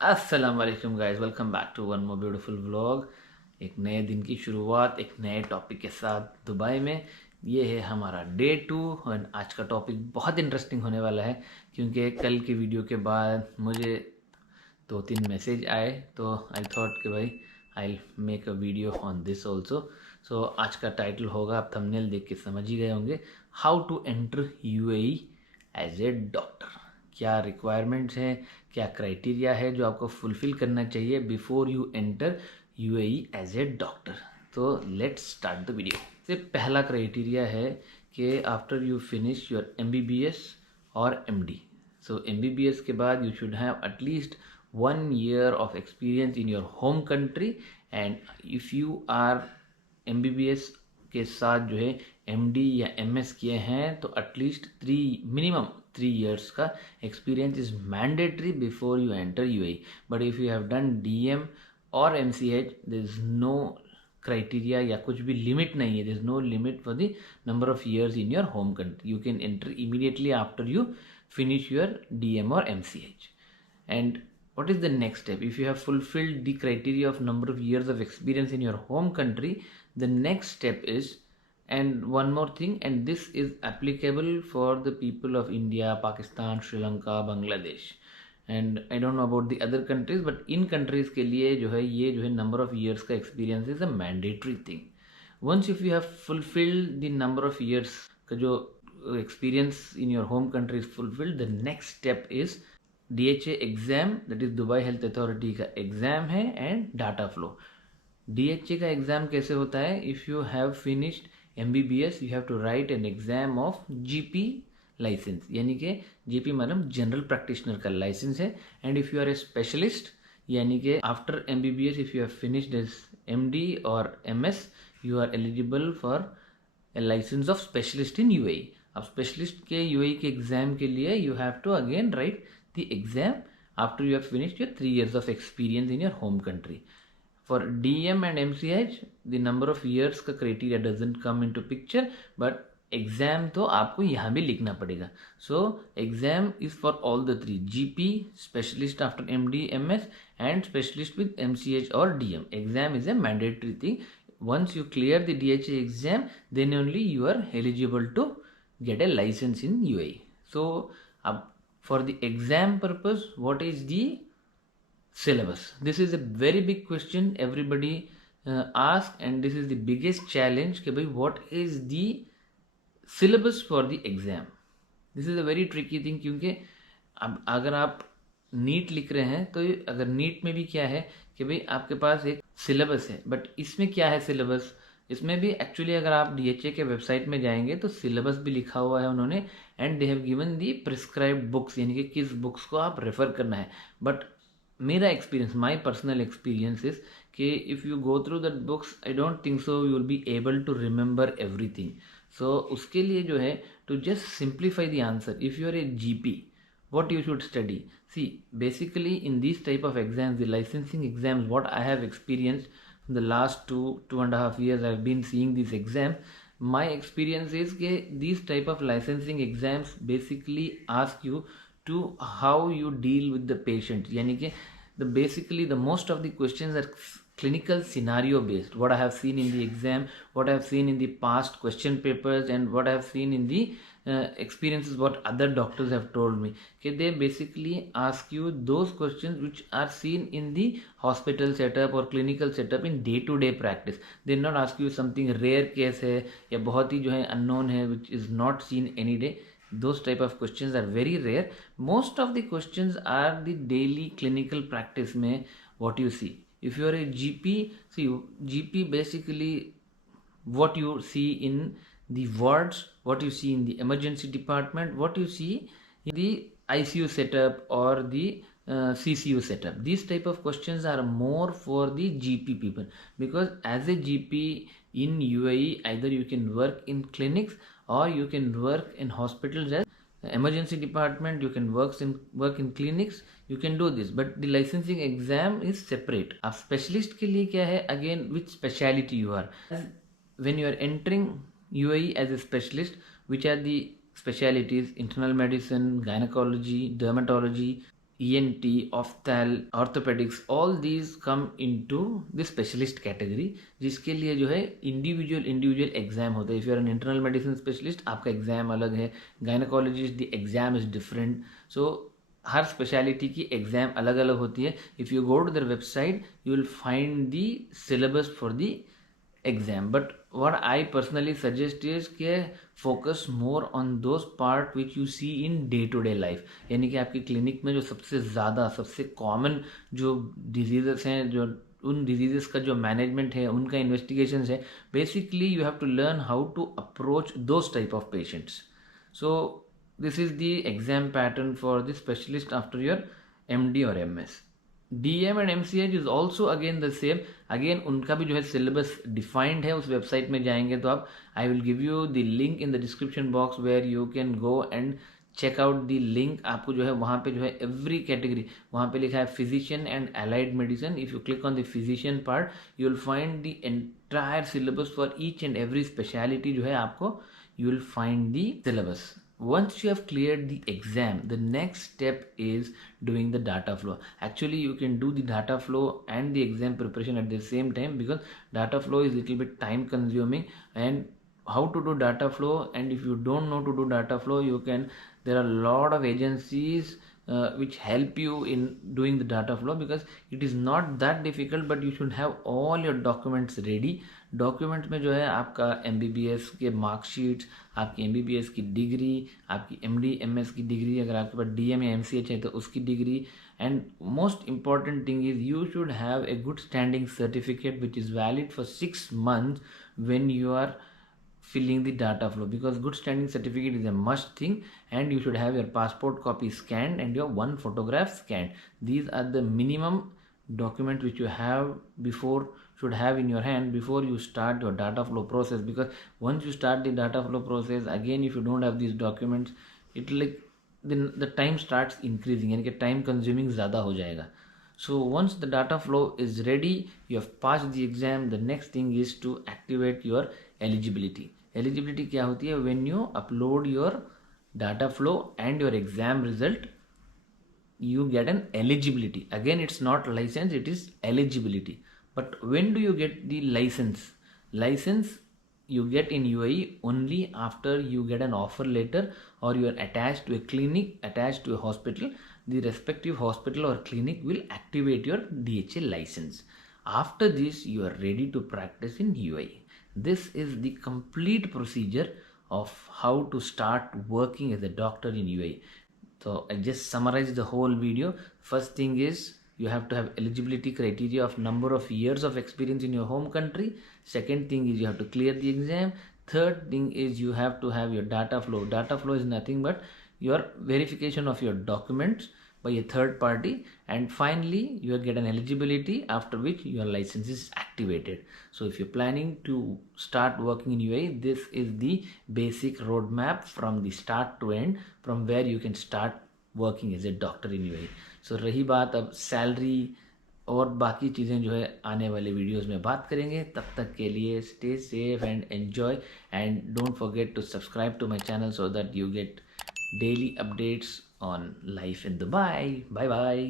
अस्सलाम वालेकुम guys, welcome back to one more beautiful vlog. एक नए दिन की शुरुआत एक नए टॉपिक के साथ दुबई में। ये है हमारा डे 2 और आज का टॉपिक बहुत इंटरेस्टिंग होने वाला है क्योंकि कल की वीडियो के बाद मुझे 2-3 मैसेज आए, तो आई थॉट कि भाई I make a video on this also. So आज का टाइटल होगा, आप थंबनेल देख के समझ ही गए होंगे, how to enter UAE as a doctor. क्या रिक्वायरमेंट्स हैं, क्या क्राइटेरिया है जो आपको फुलफिल करना चाहिए before you enter UAE as a doctor. तो लेट्स स्टार्ट द वीडियो। से पहला क्राइटेरिया है कि after you finish your MBBS और एमडी, सो एमबीबीएस के बाद you should have at least 1 year of experience in your home country, and if you are MBBS के साथ जो है एमडी या एमएस किए हैं तो एटलीस्ट मिनिमम 3 years का experience is mandatory before you enter UAE. But if you have done DM और MCH, there is no criteria या कुछ भी लिमिट नहीं है, there is no limit for the number of years in your home country. You can enter immediately after you finish your DM or MCH. And what is the next step? If you have fulfilled the criteria of number of years of experience in your home country, the next step is, and one more thing, and this is applicable for the people of India, Pakistan, Sri Lanka, Bangladesh, and I don't know about the other countries, but in countries के लिए जो है ये जो है number of years का experience is a mandatory thing. Once if you have fulfilled the number of years का जो experience in your home country is fulfilled, the next step is DHA exam, that is Dubai health authority का exam है, and data flow. DHA का exam कैसे होता है? If you have finished MBBS, you have to write an exam of GP licence, यानी कि GP मतलब general practitioner का लाइसेंस है। And if you are a specialist, यानी कि after MBBS if you have finished as MD और MS, you are eligible for a licence of specialist in UAE। अब specialist के UAE के exam के लिए you have to again write the exam after you have finished your 3 years of experience in your home country. For DM and MCH, the number of years का criteria doesn't come into picture, but exam तो आपको यहाँ भी लिखना पड़ेगा। So exam is for all the 3, GP, specialist after MD MS and specialist with MCH और DM। Exam is a mandatory thing. once you clear the DHA exam, then only you are eligible to get a license in UAE. So अब for the exam purpose, what is the syllabus? This is a very big question everybody ask, and this is the biggest challenge कि भाई what is the syllabus for the exam? This is a very tricky thing, क्योंकि अब अगर आप NEET लिख रहे हैं तो अगर नीट में भी क्या है कि भाई आपके पास एक सिलेबस है, बट इसमें क्या है सिलेबस? इसमें भी एक्चुअली अगर आप DHA के वेबसाइट में जाएंगे तो सिलेबस भी लिखा हुआ है उन्होंने, and they have given the prescribed books, यानी कि किस बुक्स को आप रेफर करना है। बट मेरा experience, my personal experience is कि if you go through that books, I don't think so you will be able to remember everything. So उसके लिए जो है, to just simplify the answer, if you are a GP, what you should study? See, basically in these type of exams, the licensing exams, what I have experienced in the last 2.5 years, I've been seeing these exams. My experience is that these type of licensing exams basically ask you to how you deal with the patient, yani कि basically the most of the questions are clinical scenario based. What I have seen in the exam, what I have seen in the past question papers, and what I have seen in the experiences what other doctors have told me, कि they basically ask you those questions which are seen in the hospital setup or clinical setup in day to day practice. They not ask you something rare case है या बहुत ही जो है unknown है which is not seen any day. Those type of questions are very rare. Most of the questions are the daily clinical practice में what you see. If you are a GP, see, GP basically what you see in the wards, what you see in the emergency department, what you see in the ICU setup or the CCU setup. These type of questions are more for the GP people, because as a GP in UAE, either you can work in clinics or you can work in hospitals as emergency department, you can work in clinics, you can do this, but the licensing exam is separate. अब specialist के लिए क्या है, again which speciality you are. When you are entering UAE as a specialist, which are the specialities? Internal medicine, gynecology, dermatology, ENT, ophthal, orthopaedics, all these come into the specialist category, जिसके लिए जो है individual exam होता है. If you are an internal medicine specialist, आपका exam अलग है. Gynaecologist, the exam is different. So हर स्पेशलिटी की एग्जाम अलग अलग होती है. If you go to their website, you will find the syllabus for the exam. But what I personally suggest is कि focus more on those part which you see in day to day life. यानी कि आपकी clinic में जो सबसे ज़्यादा सबसे common जो डिजीजेस हैं, जो उन डिजीजेस का जो मैनेजमेंट है, उनका इन्वेस्टिगेशन है, basically you have to learn how to approach those type of patients. So this is the exam pattern for the specialist after your MD और MS. DM and MCH is also again the same. Again उनका भी जो है syllabus defined है. उस website में जाएंगे तो आप, I will give you the link in the description box where you can go and check out the link. आपको जो है वहाँ पे जो है एवरी कैटेगरी, वहाँ पे लिखा है physician and allied medicine. If you click on the physician part, you will find the entire syllabus for each and every speciality. जो है आपको you will find the syllabus. Once you have cleared the exam, the next step is doing the data flow. Actually, you can do the data flow and the exam preparation at the same time, because data flow is little bit time consuming. And how to do data flow, and if you don't know to do data flow, you can, there are a lot of agencies which help you in doing the data flow, because it is not that difficult, but you should have all your documents ready. Document में जो है आपका MBBS के marksheets, आपकी MBBS की degree, आपकी MD MS की degree, अगर आपके पास DM या MCH है तो उसकी degree, and most important thing is you should have a good standing certificate which is valid for 6 months when you are filling the data flow, because good standing certificate is a must thing. And you should have your passport copy scanned and your one photograph scanned. These are the minimum document which you have before, should have in your hand before you start your data flow process. Because once you start the data flow process, again if you don't have these documents, it like then the time starts increasing, यानी कि time consuming ज़्यादा हो जाएगा. So once the data flow is ready, you have passed the exam, the next thing is to activate your eligibility. Eligibility क्या होती है? When you upload your data flow and your exam result, you get an eligibility. Again, it's not license, it is eligibility. But when do you get the license? License you get in UAE only after you get an offer letter, or you are attached to a clinic, attached to a hospital. The respective hospital or clinic will activate your DHA license. After this, you are ready to practice in UAE. This is the complete procedure of how to start working as a doctor in UAE. So I just summarized the whole video. First thing is, you have to have eligibility criteria of number of years of experience in your home country. Second thing is you have to clear the exam. Third thing is you have to have your data flow. Data flow is nothing but your verification of your documents by a third party. And finally, you get an eligibility, after which your license is activated. So if you're planning to start working in UAE, this is the basic roadmap from the start to end, from where you can start working as a doctor in UAE. So रही बात अब salary और बाकी चीज़ें जो है आने वाले वीडियोस में बात करेंगे. तब तक के लिए stay safe and enjoy, and don't forget to subscribe to my channel so that you get daily updates on life in Dubai. Bye bye.